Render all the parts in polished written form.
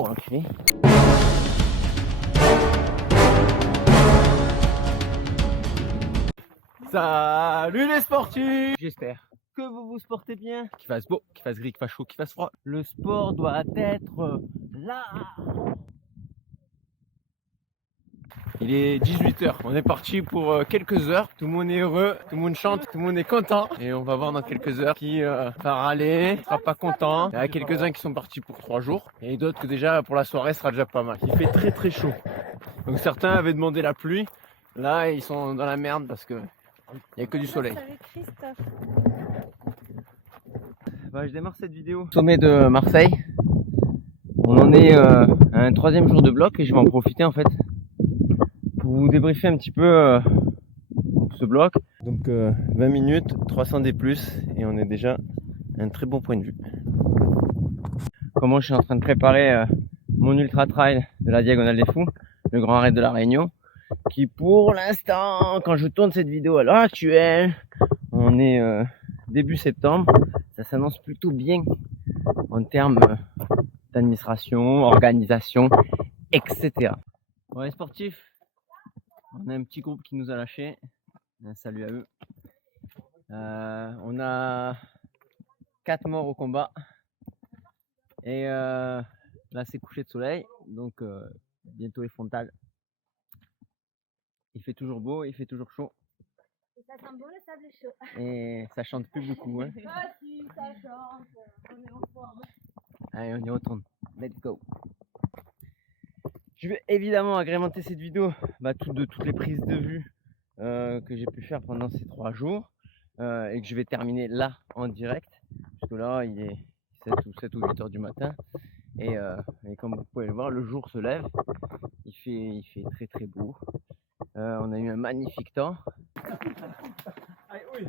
Oh, l'enculé. Salut les sportifs! J'espère que vous vous sportez bien, qu'il fasse beau, qu'il fasse gris, qu'il fasse chaud, qu'il fasse froid. Le sport doit être là. Il est 18h, on est parti pour quelques heures. Tout le monde est heureux, tout le monde chante, tout le monde est content. Et on va voir dans quelques heures qui va râler, qui sera pas content. Il y a quelques-uns qui sont partis pour 3 jours. Et d'autres que déjà pour la soirée sera déjà pas mal. Il fait très très chaud. Donc certains avaient demandé la pluie. Là ils sont dans la merde parce que il n'y a que du soleil. Bah, je démarre cette vidéo au sommet de Marseille. On en est à un 3e jour de bloc et je vais en profiter en fait pour vous débriefer un petit peu ce bloc. Donc 20 minutes, 300 D+, et on est déjà à un très bon point de vue. Comment je suis en train de préparer mon ultra trail de la Diagonale des Fous, le grand raid de la Réunion, qui pour l'instant, quand je tourne cette vidéo à l'heure actuelle, on est début septembre, ça s'annonce plutôt bien en termes d'administration, organisation, etc. Bon, les sportifs, on a un petit groupe qui nous a lâchés. Un salut à eux. On a 4 morts au combat. Et là c'est coucher de soleil, donc bientôt les frontales. Il fait toujours beau, il fait toujours chaud. Et ça sent bon le sable chaud. Et ça chante plus beaucoup. Hein. Ah si, ça chante, on est en forme. Allez, on y retourne. Let's go. Je vais évidemment agrémenter cette vidéo de toutes les prises de vue que j'ai pu faire pendant ces 3 jours et que je vais terminer là en direct, puisque là il est 7 ou 8 heures du matin et comme vous pouvez le voir, le jour se lève, il fait très très beau. On a eu un magnifique temps. Allez, oui.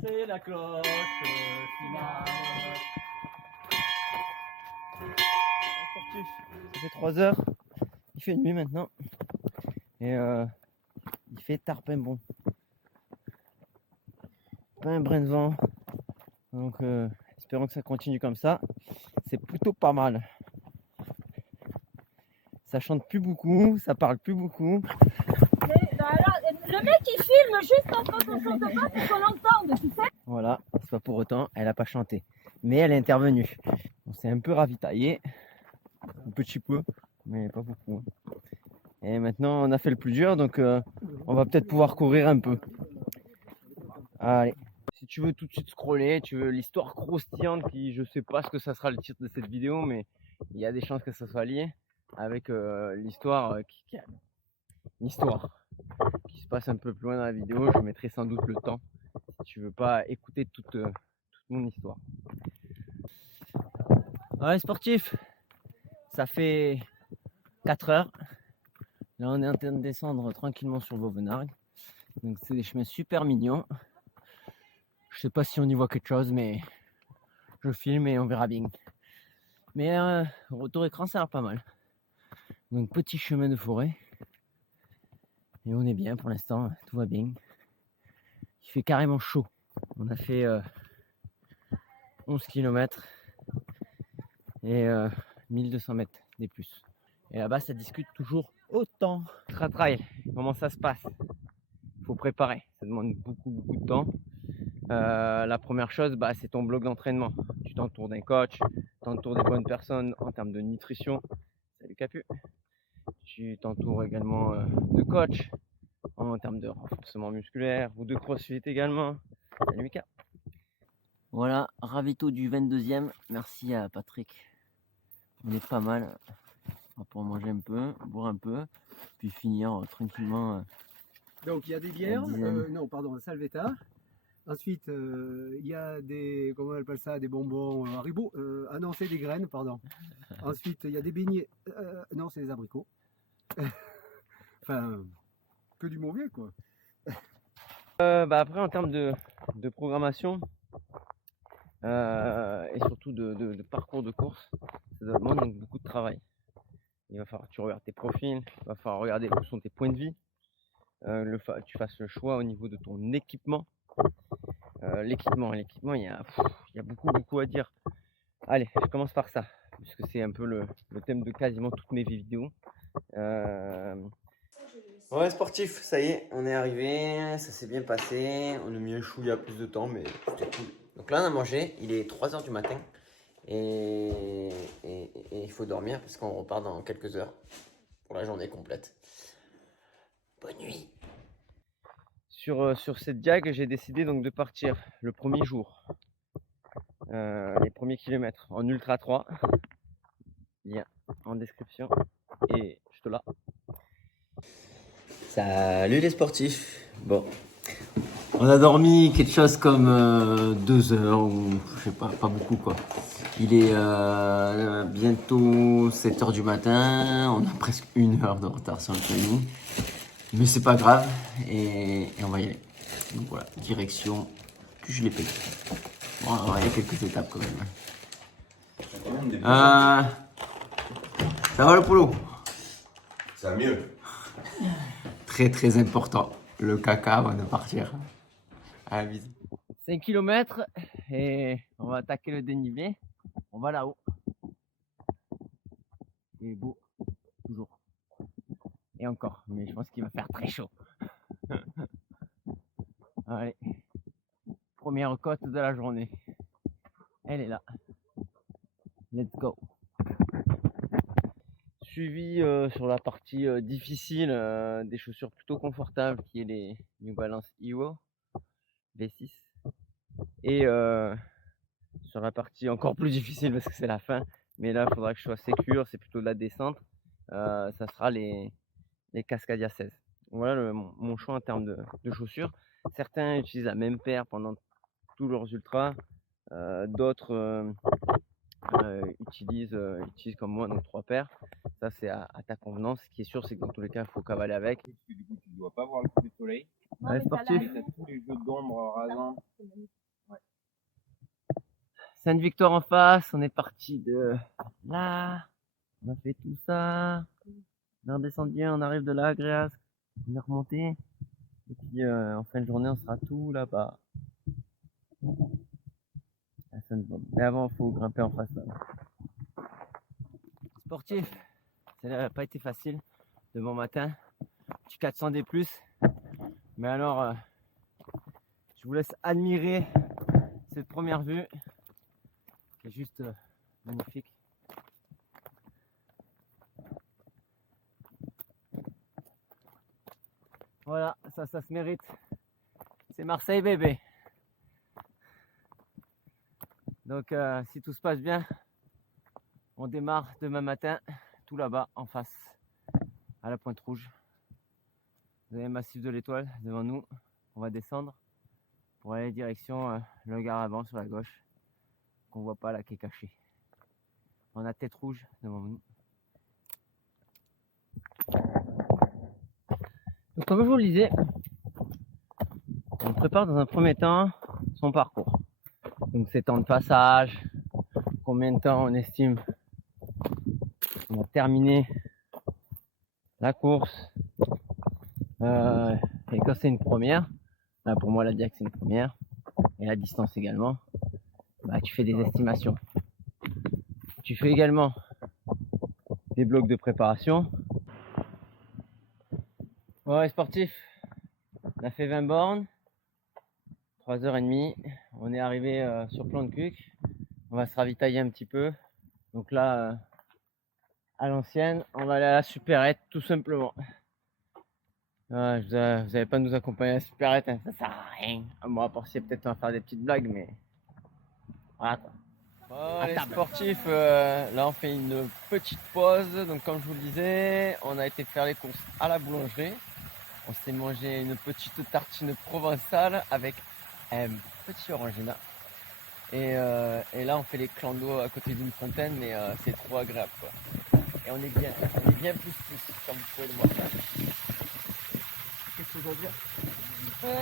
C'est la cloche finale. Sportif, ça fait 3 heures, il fait nuit maintenant et il fait tarpin bon, pas un brin de vent, donc espérons que ça continue comme ça. C'est plutôt pas mal, ça chante plus beaucoup, ça parle plus beaucoup. Mais, bah alors, le mec il filme juste quand on chante pas pour qu'on l'entende, tu sais. Voilà, c'est pas pour autant, elle a pas chanté, mais elle est intervenue. On s'est un peu ravitaillé, un petit peu, mais pas beaucoup. Et maintenant on a fait le plus dur, donc on va peut-être pouvoir courir un peu. Allez, si tu veux tout de suite scroller, tu veux l'histoire croustillante qui, je sais pas ce que ça sera le titre de cette vidéo, mais il y a des chances que ça soit lié avec l'histoire qui se passe un peu plus loin dans la vidéo. Je mettrai sans doute le temps si tu veux pas écouter toute mon histoire. Ouais, sportif, ça fait 4 heures. Là on est en train de descendre tranquillement sur Vauvenargues. Donc c'est des chemins super mignons. Je sais pas si on y voit quelque chose, mais je filme et on verra bien. Mais retour écran ça a l'air pas mal. Donc petit chemin de forêt. Et on est bien pour l'instant, tout va bien. Il fait carrément chaud. On a fait 11 km et 1200 mètres des plus. Et là-bas ça discute toujours autant. Trail, comment ça se passe? Il faut préparer, ça demande beaucoup de temps. La première chose, c'est ton bloc d'entraînement. Tu t'entoures d'un coach, tu t'entoures des bonnes personnes en termes de nutrition. Salut Capu. Tu t'entoures également de coach en termes de renforcement musculaire ou de crossfit également. Salut Mika. Voilà, ravito du 22e. Merci à Patrick. On est pas mal. On va pouvoir manger un peu, boire un peu, puis finir tranquillement. Donc il y a des bières, non pardon, Salvetta. Ensuite il y a des, comment on appelle ça, des bonbons Haribo. Ah non, c'est des graines, pardon. Ensuite il y a des beignets, non c'est des abricots. Enfin, que du mauvais quoi. Après en termes de programmation et surtout de parcours de course, ça demande donc beaucoup de travail. Il va falloir que tu regardes tes profils, il va falloir regarder où sont tes points de vie, tu fasses le choix au niveau de ton équipement. L'équipement, il y a beaucoup à dire. Allez, je commence par ça. puisque c'est un peu le thème de quasiment toutes mes vidéos. Ouais, sportif, ça y est, on est arrivé, ça s'est bien passé. On a mis un chouïa plus de temps, mais c'était cool. Donc là, on a mangé, il est 3h du matin et il faut dormir parce qu'on repart dans quelques heures pour la journée complète. Bonne nuit. Sur cette diag, j'ai décidé donc de partir le premier jour, les premiers kilomètres en ultra 3. Lien en description et je te la. Salut les sportifs. Bon, on a dormi quelque chose comme 2 heures ou je sais pas beaucoup quoi. Il est bientôt 7h du matin, on a presque 1 heure de retard sur le planning. Mais c'est pas grave et on va y aller. Donc voilà, direction, puis je l'ai payé. Bon, il y a quelques étapes quand même. Ça va le polo? Ça va mieux. Très très important, le caca avant de partir. À la visite. 5 km et on va attaquer le dénivelé. On va là-haut. Il est beau, toujours. Et encore, mais je pense qu'il va faire très chaud. Allez, première côte de la journée. Elle est là. Let's go. Suivi sur la partie difficile des chaussures plutôt confortables qui est les New Balance Evo V6. Et sur la partie encore plus difficile parce que c'est la fin, mais là il faudra que je sois sécure, c'est plutôt de la descente. Ça sera les Cascadia 16. Voilà mon choix en termes de chaussures. Certains utilisent la même paire pendant tous leurs ultras, d'autres utilisent comme moi, donc 3 paires. Ça c'est à ta convenance. Ce qui est sûr, c'est que dans tous les cas il faut cavaler avec. Parce que du coup, tu ne dois pas voir le coup de soleil. Ouais, sportif. Tu as tous les jeux d'ombre rasants. Sainte-Victoire en face, on est parti de là, on a fait tout ça, on est redescendu, on arrive de là, Agréas, on est remonté, et puis en fin de journée on sera tout là-bas. Mais avant il faut grimper en face là. Sportif, ça n'a pas été facile de bon matin, petit 400 des plus, mais alors je vous laisse admirer cette première vue qui est juste magnifique. Voilà, ça se mérite. C'est Marseille bébé. Donc si tout se passe bien, on démarre demain matin, tout là-bas en face, à la Pointe Rouge. Vous avez le massif de l'Étoile devant nous. On va descendre pour aller direction le Garaban sur la gauche, qu'on voit pas là, qui est caché. On a Tête Rouge devant nous. Donc comme je vous le disais, on prépare dans un premier temps son parcours. Donc ses temps de passage, combien de temps on estime on va terminer la course. Et quand c'est une première, là pour moi la diac c'est une première, et la distance également, bah, tu fais des estimations. Tu fais également des blocs de préparation. Ouais, sportif, on a fait 20 bornes, 3h30, on est arrivé sur Plan de Cuc, on va se ravitailler un petit peu. Donc là, à l'ancienne, on va aller à la supérette tout simplement. Vous n'allez pas nous accompagner à la supérette, hein, ça sert à rien. Bon, à part si peut-être on va faire des petites blagues, mais voilà quoi. Oh, les sportifs, là on fait une petite pause. Donc comme je vous le disais, on a été faire les courses à la boulangerie. On s'est mangé une petite tartine provençale avec un petit orangina. Et là on fait les clans d'eau à côté d'une fontaine, mais c'est trop agréable quoi. Et on est bien plus comme vous pouvez le voir. Quelque chose à dire?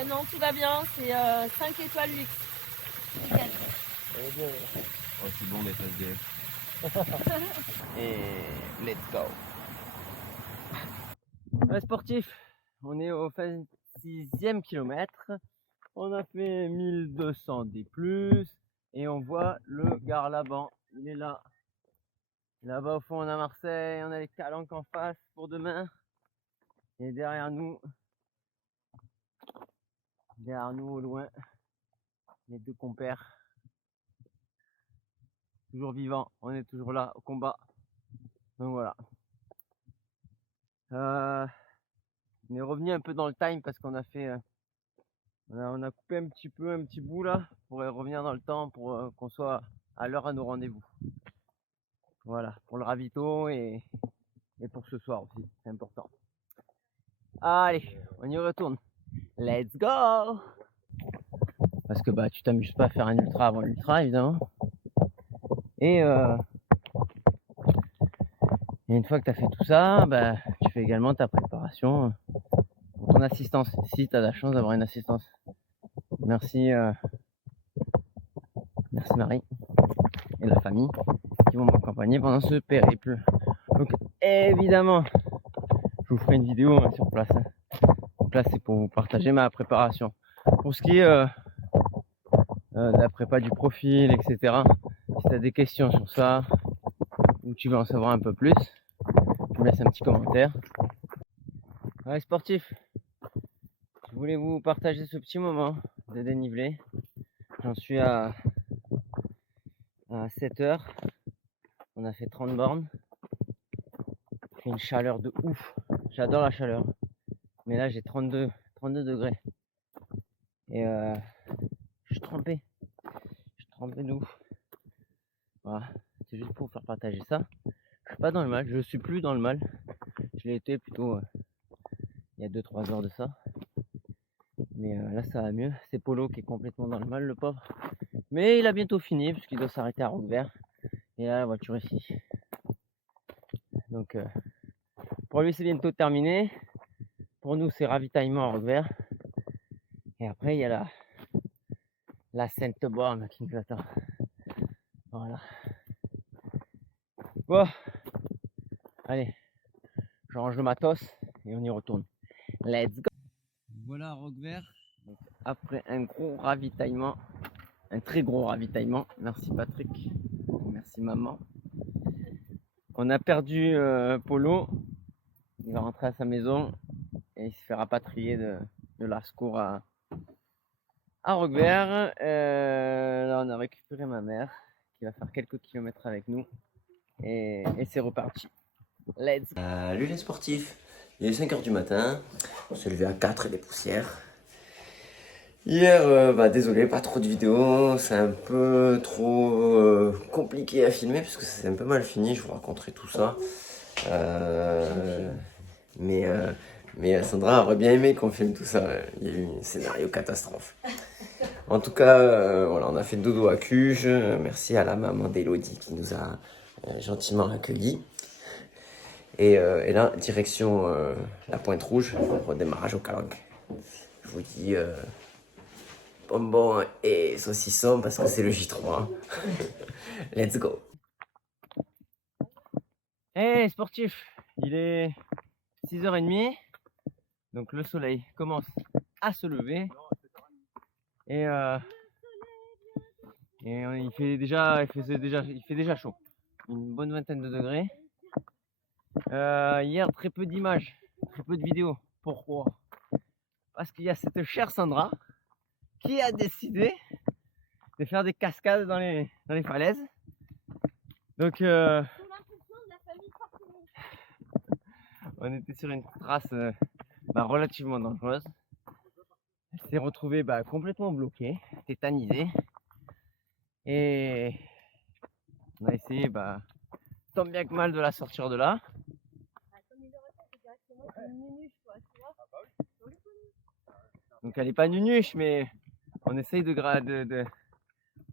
Non, tout va bien, c'est 5 étoiles luxe. Nickel. Oh, c'est bon d'être SDF. Et let's go. Ouais, sportif, on est au 26e kilomètre. On a fait 1200 des plus et on voit le Garlaban. Il est là. Là-bas au fond on a Marseille, on a les Calanques en face pour demain. Et derrière nous au loin, les deux compères. Toujours vivants, on est toujours là au combat. Donc voilà. On est revenu un peu dans le time parce qu'on a fait... on a coupé un petit bout là pour revenir dans le temps pour qu'on soit à l'heure à nos rendez-vous. Voilà, pour le ravito et pour ce soir aussi, c'est important. Allez, on y retourne. Let's go! Parce que bah tu t'amuses pas à faire un ultra avant l'ultra évidemment. Et une fois que tu as fait tout ça, bah, tu fais également ta préparation pour ton assistance, si tu as la chance d'avoir une assistance. Merci, merci Marie et la famille qui vont m'accompagner pendant ce périple. Donc évidemment, je vous ferai une vidéo sur place. Donc là, c'est pour vous partager ma préparation. Pour ce qui est de la prépa du profil, etc. Si tu as des questions sur ça, ou tu veux en savoir un peu plus, tu me laisses un petit commentaire. Ouais, sportif, je voulais vous partager ce petit moment de dénivelé. J'en suis à 7 heures. On a fait 30 bornes. Il fait une chaleur de ouf. J'adore la chaleur. Mais là, j'ai 32 degrés. Et je suis trempé. Je suis trempé de ouf. Voilà. C'est juste pour vous faire partager ça. Je suis pas dans le mal. Je suis plus dans le mal. Je l'ai été plutôt il y a 2-3 heures de ça. Mais là, ça va mieux. C'est Polo qui est complètement dans le mal, le pauvre. Mais il a bientôt fini puisqu'il doit s'arrêter à Roquevert. Et là, la voiture ici. Donc, pour lui, c'est bientôt terminé. Pour nous, c'est ravitaillement à Roquevert. Et après, il y a la Sainte-Borne qui nous attend. Voilà. Bon. Allez. Je range le matos et on y retourne. Let's go. Voilà Roquevert. Donc, après un gros ravitaillement. Un très gros ravitaillement. Merci Patrick. Merci maman. On a perdu Polo. Il va rentrer à sa maison et il se fait rapatrier de Lascours à Roquevert. Là, on a récupéré ma mère qui va faire quelques kilomètres avec nous et c'est reparti. Let's go. Salut les sportifs, il est 5 h du matin, on s'est levé à 4 et des poussières. Hier, désolé, pas trop de vidéos, c'est un peu trop compliqué à filmer parce que c'est un peu mal fini, je vous raconterai tout ça. Mais Sandra aurait bien aimé qu'on filme tout ça, il y a eu un scénario catastrophe. En tout cas, voilà, on a fait dodo à Cuges, merci à la maman d'Elodie qui nous a gentiment accueillis. Et là, direction la Pointe Rouge, redémarrage au Calanques. Je vous dis bonbons et saucissons parce que c'est le J3. Let's go. Hey sportif, il est 6h30, donc le soleil commence à se lever et il fait déjà chaud, une bonne vingtaine de degrés. Hier très peu d'images, très peu de vidéos. Pourquoi? Parce qu'il y a cette chère Sandra qui a décidé de faire des cascades dans les falaises. Donc on était sur une trace relativement dangereuse. Elle s'est retrouvée complètement bloquée, tétanisée. Et on a essayé tant bien que mal de la sortir de là. Donc elle n'est pas nunuche, mais on essaye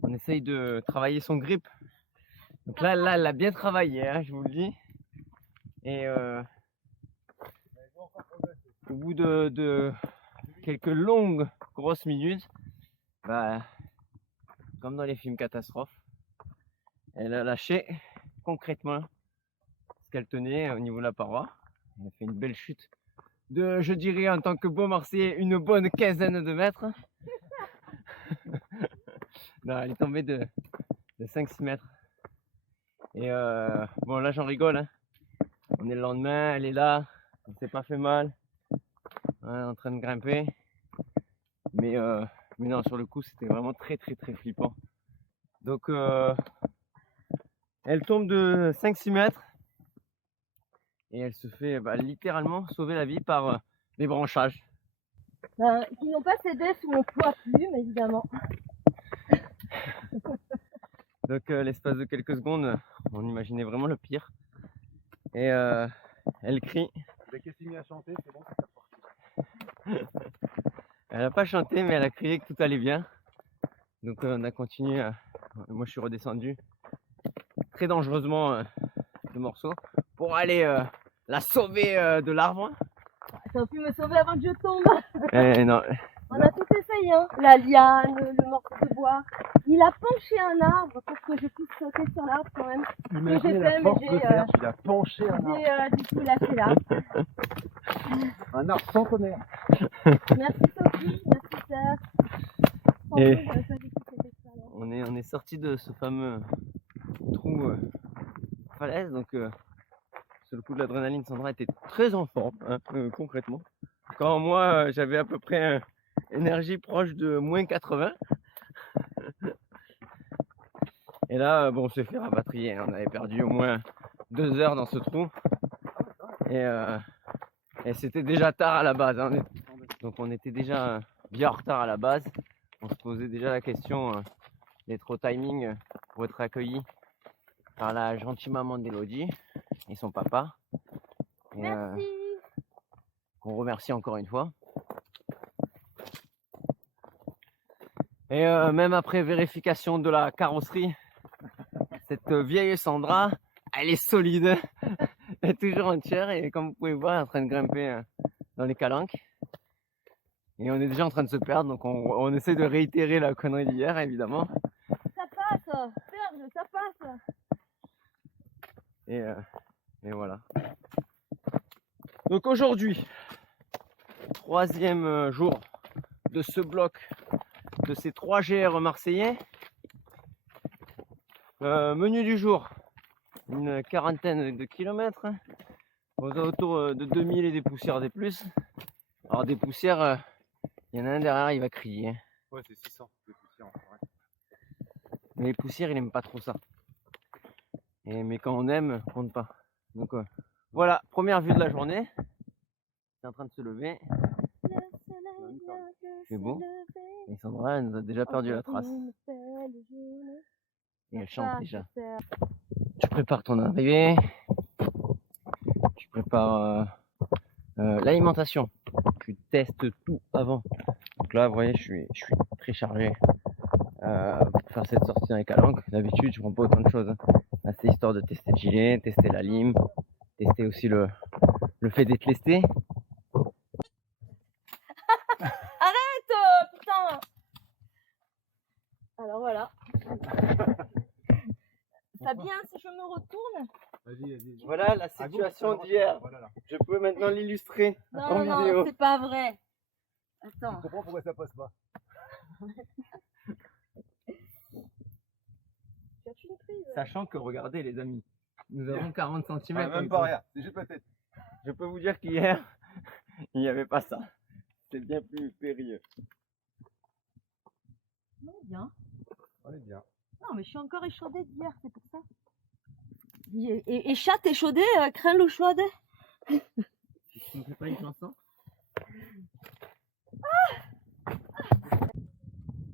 on essaye de travailler son grip. Donc là elle a bien travaillé, hein, je vous le dis. Et au bout de quelques longues grosses minutes, comme dans les films catastrophes, elle a lâché concrètement ce qu'elle tenait au niveau de la paroi. Elle a fait une belle chute de, je dirais en tant que beau Marseillais, une bonne quinzaine de mètres. Non, elle est tombée de 5-6 mètres. Et bon, là j'en rigole, hein. On est le lendemain, elle est là, on s'est pas fait mal, hein, en train de grimper. Mais non, sur le coup, c'était vraiment très flippant. Donc elle tombe de 5-6 mètres et elle se fait littéralement sauver la vie par les branchages. Qui n'ont pas cédé sous mon poids plume, évidemment. Donc l'espace de quelques secondes, on imaginait vraiment le pire. Et elle crie. Dès qu'elle s'est mise à chanter, c'est bon, c'est reparti. Elle n'a pas chanté, mais elle a crié que tout allait bien. Donc on a continué. Moi je suis redescendu très dangereusement le morceau pour aller la sauver de l'arbre. T'aurais pu me sauver avant que je tombe. Non. On a tout essayé, hein. La liane, le morceau de bois. Il a penché un arbre pour que je puisse sauter sur l'arbre quand même. Imaginez j'ai la fait, mais force j'ai, de terre, il a penché un arbre. J'ai du coup lâché l'arbre. Un arbre centenaire. Merci Sophie, merci Serge. Et- J'aurais pas vécu cette expérience. On est sorti de ce fameux trou falaise, donc sur le coup de l'adrénaline, Sandra était très en forme, hein, concrètement. Quand moi j'avais à peu près énergie proche de moins 80. Et là, bon, on s'est fait rapatrier, hein. On avait perdu au moins 2 heures dans ce trou. Et c'était déjà tard à la base, hein. Donc on était déjà bien en retard à la base. On se posait déjà la question d'être au timing pour être accueilli par la gentille maman d'Elodie et son papa. Et, Merci. qu'on remercie encore une fois. Et même après vérification de la carrosserie, cette vieille Sandra, elle est solide, elle est toujours entière et comme vous pouvez voir, elle est en train de grimper dans les calanques. Et on est déjà en train de se perdre, donc on essaie de réitérer la connerie d'hier, évidemment. Ça passe, Serge, ça passe. Et voilà. Donc aujourd'hui, 3e jour de ce bloc, de ces 3 GR marseillais. Menu du jour, une quarantaine de kilomètres, aux alentours de 2000 et des poussières des plus. Alors des poussières, il y en a un derrière, il va crier. Ouais, c'est 600 de poussière. Ouais. Mais les poussières, il aime pas trop ça. Mais quand on aime, on compte pas. Donc voilà, première vue de la journée. C'est en train de se lever. C'est beau. Et Sandra, elle nous a déjà perdu la trace. Et elle chante déjà. Tu prépares ton arrivée. Tu prépares l'alimentation. Tu testes tout avant. Donc là, vous voyez, je suis très chargé pour faire cette sortie dans les calanques. D'habitude, je prends pas autant de choses. Là, c'est histoire de tester le gilet, tester la lime, tester aussi le fait d'être lesté. Arrête, putain. Alors voilà. Fabien, si je me retourne. Vas-y. Voilà la situation d'hier. Voilà. Je peux maintenant l'illustrer en Non, vidéo. c'est pas vrai. Attends. Je comprends pourquoi ça passe pas. Cherche une prise. Sachant que, regardez les amis, nous avons 40 cm. Même pas rien, c'est juste la tête. Je peux vous dire qu'hier, il n'y avait pas ça. C'est bien plus périlleux. On est bien. On est bien. Non, mais je suis encore échaudée d'hier, c'est pour ça. Et chat échaudé, craint l'eau chaude. Tu ne fais pas une chanson?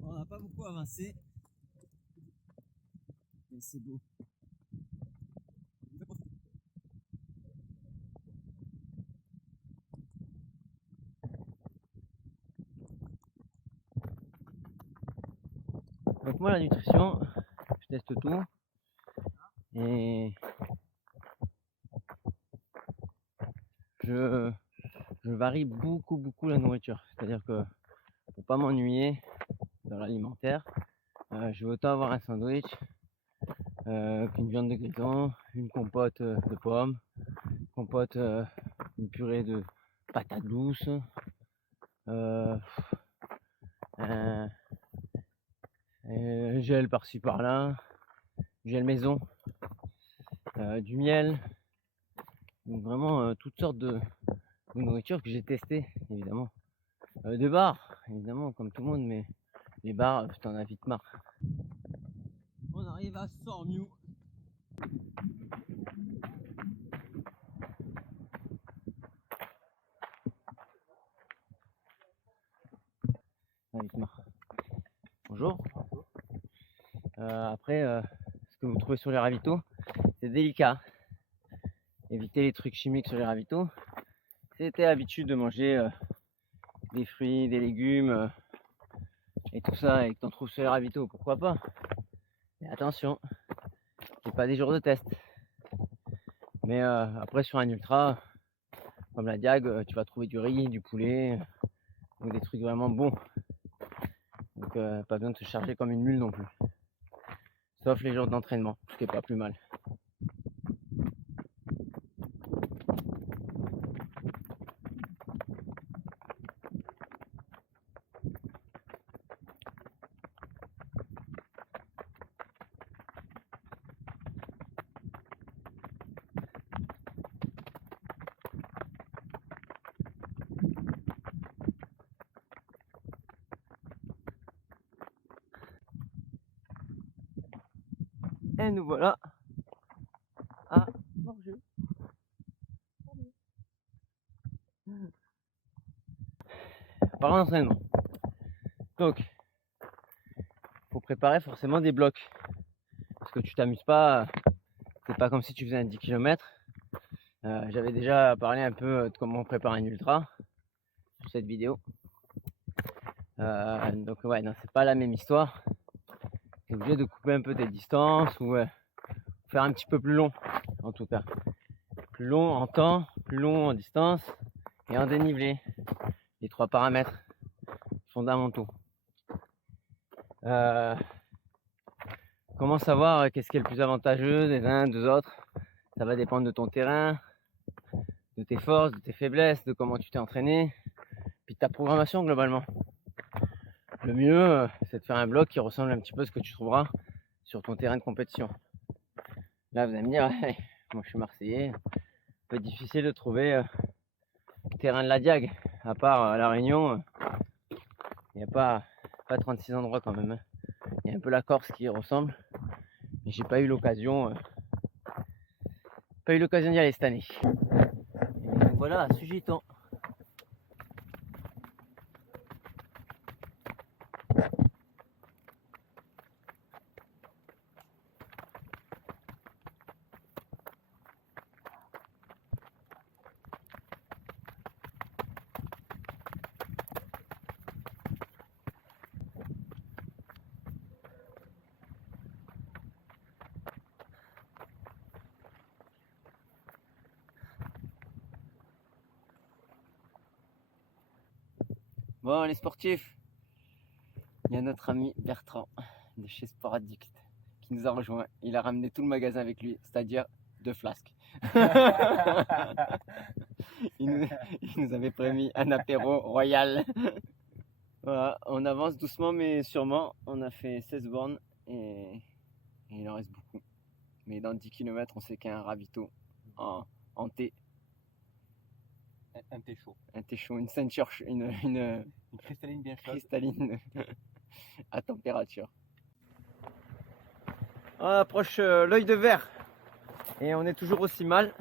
On n'a pas beaucoup avancé. Mais c'est beau. Donc moi la nutrition, je teste tout. Et je varie beaucoup la nourriture. C'est-à-dire que pour pas m'ennuyer dans l'alimentaire, je vais autant avoir un sandwich qu'une viande de grillon, une compote de pommes, compote, une purée de patates douces, un gel par-ci par-là, gel maison. du miel, donc vraiment toutes sortes de nourriture que j'ai testé évidemment. Des bars, évidemment, comme tout le monde, mais les bars, t'en as vite marre. On arrive à Sormiou. Vite marre. Bonjour. Après, ce que vous trouvez sur les ravitaux, c'est délicat. Éviter les trucs chimiques sur les ravitaux. Si t'es habitué de manger des fruits, des légumes et tout ça, et que t'en trouves sur les ravitaux, pourquoi pas. Mais attention, c'est pas des jours de test. Mais après sur un ultra, comme la Diag, tu vas trouver du riz, du poulet, ou des trucs vraiment bons. Donc pas besoin de se charger comme une mule non plus. Sauf les jours d'entraînement, ce qui est pas plus mal. Et nous voilà à Morgeux. Parlant d'entraînement. Donc, faut préparer forcément des blocs. Parce que tu t'amuses pas, c'est pas comme si tu faisais un 10 km. J'avais déjà parlé un peu de comment préparer un ultra sur cette vidéo. Donc ouais, non, c'est pas la même histoire. Tu es obligé de couper un peu tes distances ou faire un petit peu plus long en tout cas. Plus long en temps, plus long en distance et en dénivelé. Les 3 paramètres fondamentaux. Comment savoir qu'est-ce qui est le plus avantageux des uns, des autres? Ça va dépendre de ton terrain, de tes forces, de tes faiblesses, de comment tu t'es entraîné, puis de ta programmation globalement. Le mieux, c'est de faire un bloc qui ressemble un petit peu à ce que tu trouveras sur ton terrain de compétition. Là, vous allez me dire, hey, moi je suis Marseillais, un peu difficile de trouver le terrain de la Diag. À part à La Réunion, il n'y a pas 36 endroits quand même. Il y a un peu la Corse qui y ressemble, mais j'ai pas eu l'occasion d'y aller cette année. Et donc voilà, Sugiton. Bon, les sportifs, il y a notre ami Bertrand de chez Sport Addict qui nous a rejoint. Il a ramené tout le magasin avec lui, c'est-à-dire 2 flasques. il nous avait promis un apéro royal. Voilà, on avance doucement mais sûrement. On a fait 16 bornes et il en reste beaucoup. Mais dans 10 km, on sait qu'il y a un ravito en thé. Un thé chaud. Un thé chaud, une ceinture, une Cristalline bien chaude. cristalline à température. On approche l'œil de verre et on est toujours aussi mal.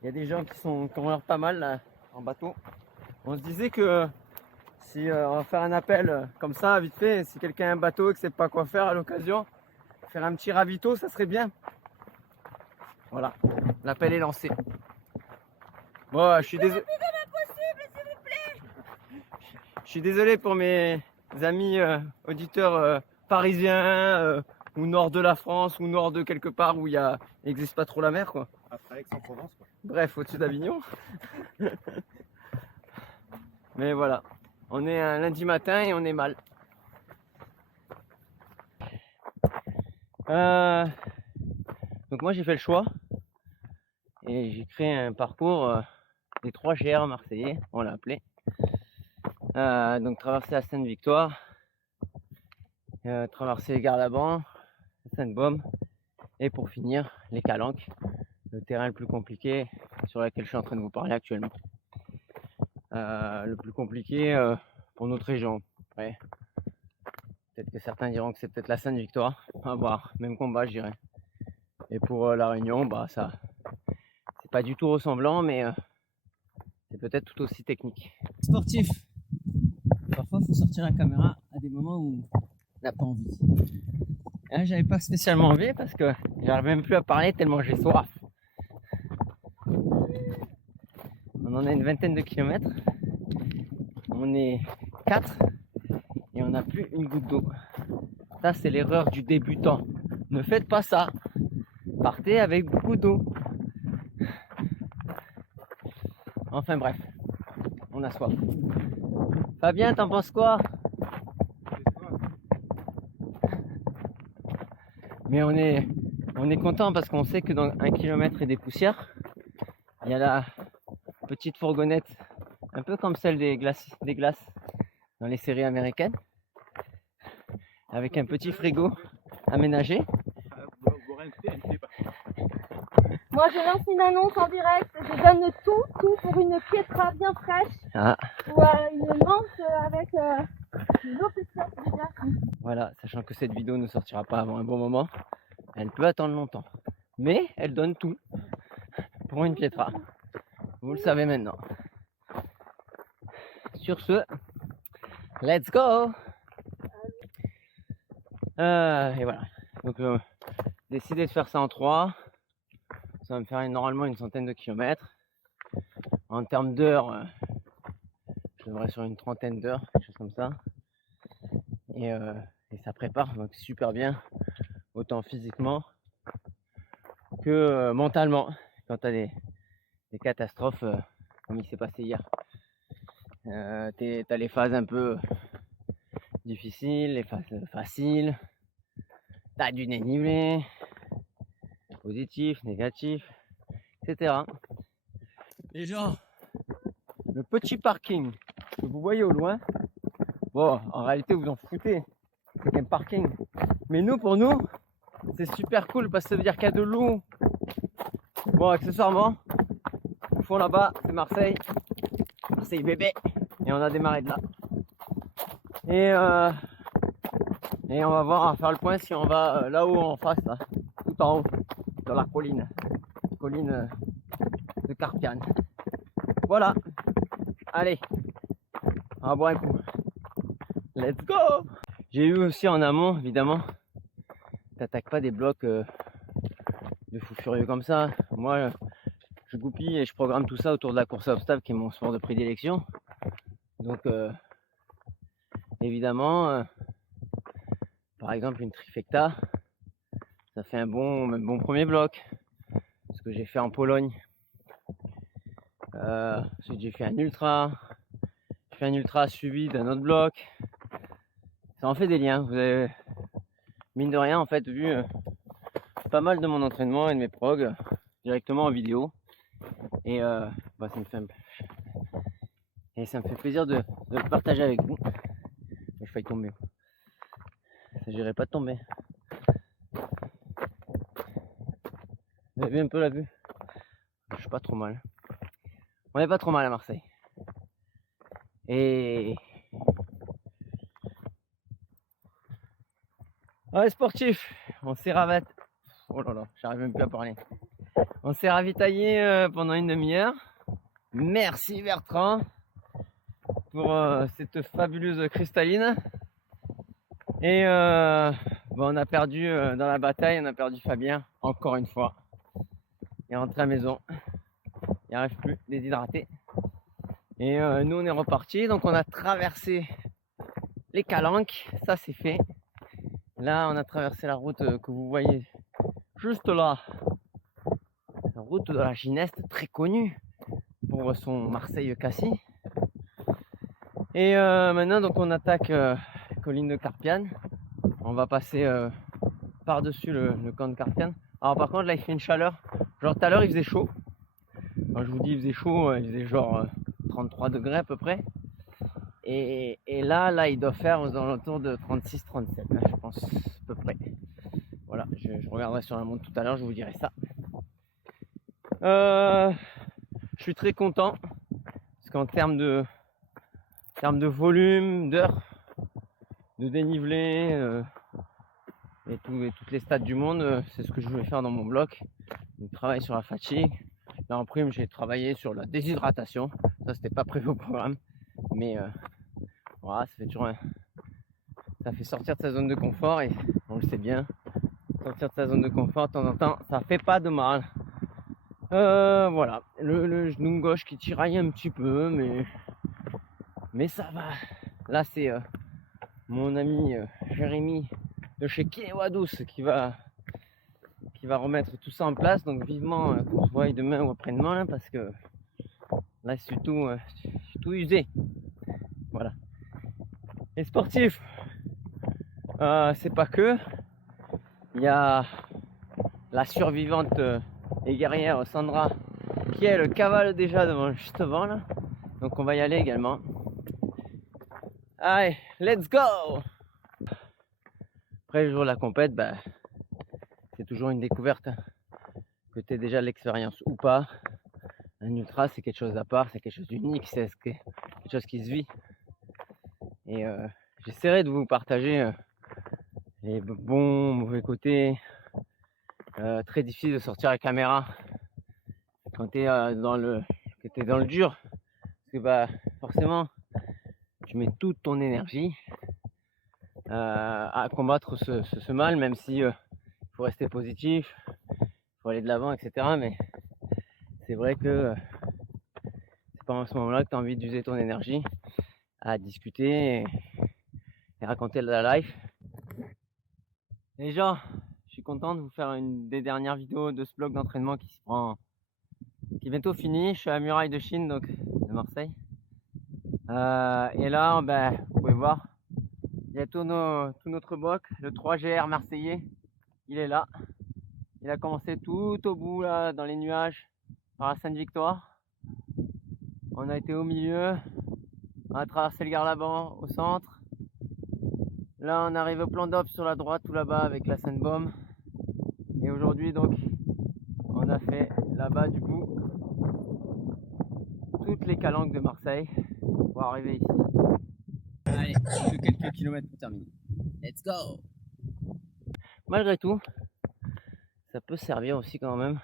Il y a des gens qui ont l'air pas mal là, en bateau. On se disait que si on va faire un appel comme ça vite fait, si quelqu'un a un bateau et que sait pas quoi faire à l'occasion, faire un petit ravito, ça serait bien. Voilà, l'appel est lancé. Bon, je suis désolé. Je suis désolé pour mes amis auditeurs parisiens ou nord de la France ou nord de quelque part où il n'existe pas trop la mer quoi. Après Aix-en-Provence, quoi. Bref, au-dessus d'Avignon. Mais voilà, on est un lundi matin et on est mal. Donc moi j'ai fait le choix et j'ai créé un parcours des 3 GR marseillais, on l'a appelé. Donc traverser la Sainte-Victoire, traverser les Garlaban, Sainte-Baume Et pour finir, les Calanques, le terrain le plus compliqué sur lequel je suis en train de vous parler actuellement. Le plus compliqué pour notre région. Ouais. Peut-être que certains diront que c'est peut-être la Sainte-Victoire. À voir, même combat, je dirais. Et pour la Réunion, bah ça, c'est pas du tout ressemblant, mais c'est peut-être tout aussi technique. Sportif. Parfois, il faut sortir la caméra à des moments où on n'a pas envie. Là, j'avais pas spécialement envie parce que j'arrive même plus à parler tellement j'ai soif. On en a une vingtaine de kilomètres. On est 4 et on n'a plus une goutte d'eau. Ça, c'est l'erreur du débutant. Ne faites pas ça. Partez avec beaucoup d'eau. Enfin bref, on a soif. Fabien, t'en penses quoi? Mais on est content parce qu'on sait que dans 1 kilomètre et des poussières, il y a la petite fourgonnette, un peu comme celle des glaces dans les séries américaines, avec un petit frigo aménagé. Moi, je lance une annonce en direct. Je donne tout pour une pietra bien fraîche ou une menthe avec de l'eau pétillante de glace. Voilà, sachant que cette vidéo ne sortira pas avant un bon moment, elle peut attendre longtemps. Mais elle donne tout pour une pietra. Vous le savez maintenant. Sur ce, let's go! Et voilà. Donc, décidé de faire ça en 3. Ça va me faire normalement une centaine de kilomètres. En termes d'heures, je devrais sur une trentaine d'heures, quelque chose comme ça. Et ça prépare donc super bien, autant physiquement que mentalement, quand tu as des catastrophes comme il s'est passé hier. T'as les phases un peu difficiles, les phases faciles, t'as du dénivelé, positif, négatif, etc. Les gens, le petit parking que vous voyez au loin, bon, en réalité vous en foutez, c'est un parking. Mais nous, pour nous, c'est super cool parce que ça veut dire qu'il y a de l'eau. Bon, accessoirement, au fond là-bas, c'est Marseille. Marseille bébé. Et on a démarré de là. Et on va voir, on va faire le point si on va là-haut en face, là, tout en haut, dans la colline de Carpiane. Voilà. Allez, on va boire un coup. Let's go! J'ai eu aussi en amont, évidemment, t'attaques pas des blocs de fous furieux comme ça. Moi, je goupille et je programme tout ça autour de la course à obstacles qui est mon sport de prédilection. Donc, évidemment, par exemple, une trifecta, ça fait un bon premier bloc. Ce que j'ai fait en Pologne. Ensuite, j'ai fait un ultra. J'ai fait un ultra suivi d'un autre bloc. Ça en fait des liens. Vous avez, mine de rien, en fait, vu pas mal de mon entraînement et de mes progs directement en vidéo. Et bah, ça me fait plaisir de le partager avec vous. Je failli tomber. Ça s'agirait pas de tomber. Vous avez vu un peu la vue? Je suis pas trop mal. On est pas trop mal à Marseille. Et ouais, sportif, on s'est ravitaillé. Oh là là, j'arrive même plus à parler. On s'est ravitaillé pendant une demi-heure. Merci Bertrand pour cette fabuleuse cristalline. Et bon, on a perdu dans la bataille, on a perdu Fabien encore une fois. Il est rentré à la maison, il n'arrive plus, déshydraté. Et nous on est reparti, donc on a traversé les Calanques, ça c'est fait. Là on a traversé la route que vous voyez juste là, la route de la Gineste, très connue pour son Marseille-Cassis. Et maintenant donc on attaque la colline de Carpiane. On va passer par-dessus le camp de Carpiane. Alors par contre là il fait une chaleur, genre tout à l'heure il faisait chaud. Quand je vous dis il faisait chaud, il faisait genre 33 degrés à peu près. Et là il doit faire aux alentours de 36-37, je pense à peu près. Voilà, je je regarderai sur la montre tout à l'heure, je vous dirai ça. Je suis très content parce qu'en termes de volume, d'heures, de dénivelé et toutes les stats du monde, c'est ce que je voulais faire dans mon bloc. Donc, travail sur la fatigue. Là en prime, j'ai travaillé sur la déshydratation. Ça, c'était pas prévu au programme, mais voilà, ça fait sortir de sa zone de confort et on le sait bien. Sortir de sa zone de confort de temps en temps, ça fait pas de mal. Voilà, le genou gauche qui tiraille un petit peu, mais ça va. Là, c'est mon ami Jérémy de chez Kinewadous qui va remettre tout ça en place. Donc vivement qu'on se voie demain ou après-demain là, parce que là, je suis tout usé. Voilà. Les sportifs, c'est pas que. Il y a la survivante et guerrière Sandra qui elle cavale déjà juste devant là. Donc on va y aller également. Allez, let's go! Après le jour de la compète, c'est toujours une découverte. Que tu aies déjà l'expérience ou pas. Un ultra, c'est quelque chose à part, c'est quelque chose d'unique, c'est quelque chose qui se vit. Et j'essaierai de vous partager les bons, mauvais côtés. Très difficile de sortir la caméra quand tu es dans le dur. Parce que forcément, tu mets toute ton énergie à combattre ce mal, même si il faut rester positif, il faut aller de l'avant, etc. Mais c'est vrai que c'est pas en ce moment-là que tu as envie d'user ton énergie à discuter et raconter de la life. Les gens, je suis content de vous faire une des dernières vidéos de ce blog d'entraînement qui est bientôt fini. Je suis à la muraille de Chine, donc de Marseille. Et là, vous pouvez voir, il y a tout notre bloc, le 3GR marseillais, il est là. Il a commencé tout au bout, là, dans les nuages, par la Sainte-Victoire. On a été au milieu, on a traversé le Garlaban au centre. Là, on arrive au plan d'Op sur la droite, tout là-bas, avec la Sainte-Baume. Et aujourd'hui, donc, on a fait là-bas, du coup, toutes les calanques de Marseille pour arriver ici. Allez, plus que quelques kilomètres pour terminer. Let's go! Malgré tout, ça peut servir aussi quand même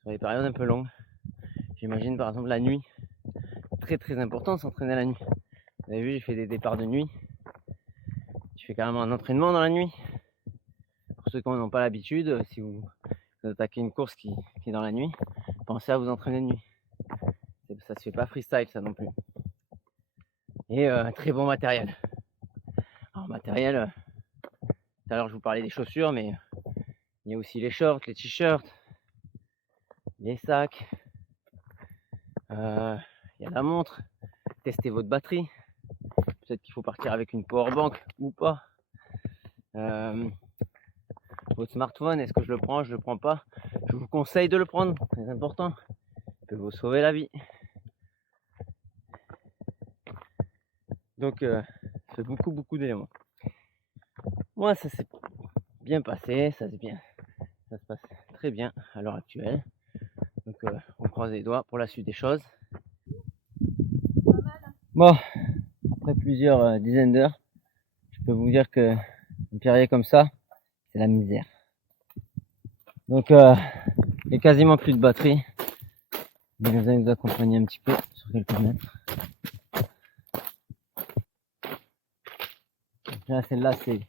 sur les périodes un peu longues. J'imagine par exemple la nuit. Très très important de s'entraîner la nuit. Vous avez vu, j'ai fait des départs de nuit. Je fais carrément un entraînement dans la nuit. Pour ceux qui n'ont pas l'habitude, si vous attaquez une course qui est dans la nuit, pensez à vous entraîner de nuit. Ça se fait pas freestyle ça non plus. Et un très bon matériel. Alors matériel, tout à l'heure je vous parlais des chaussures, mais il y a aussi les shorts, les t-shirts, les sacs. Il y a la montre. Testez votre batterie. Peut-être qu'il faut partir avec une powerbank ou pas. Votre smartphone, est-ce que je le prends, je le prends pas? Je vous conseille de le prendre, c'est important. Ça peut vous sauver la vie. Donc, ça fait beaucoup d'éléments. Moi, ça s'est bien passé, ça se passe très bien à l'heure actuelle. Donc, on croise les doigts pour la suite des choses. Bon, après plusieurs dizaines d'heures, je peux vous dire que un périer comme ça, c'est la misère. Donc, il n'y a quasiment plus de batterie. Mais vous allez nous accompagner un petit peu sur quelques mètres. Là, celle-là, c'est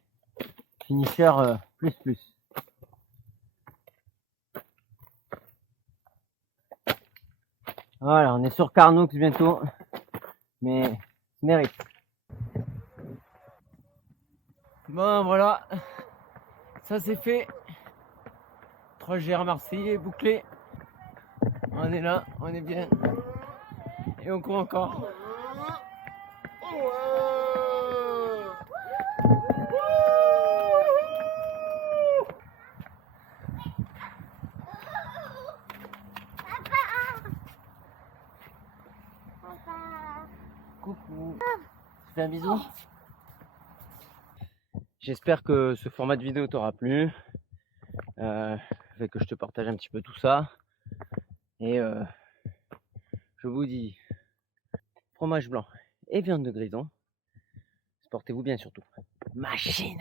finisher plus. Voilà, on est sur Carnoux bientôt, mais mérite. Bon, voilà, ça c'est fait. 3GR Marseillais bouclé. On est là, on est bien. Et on court encore. Coucou. Tu fais un bisou? J'espère que ce format de vidéo t'aura plu. fait que je te partage un petit peu tout ça. Et je vous dis fromage blanc et viande de grison. Portez-vous bien surtout. Machine!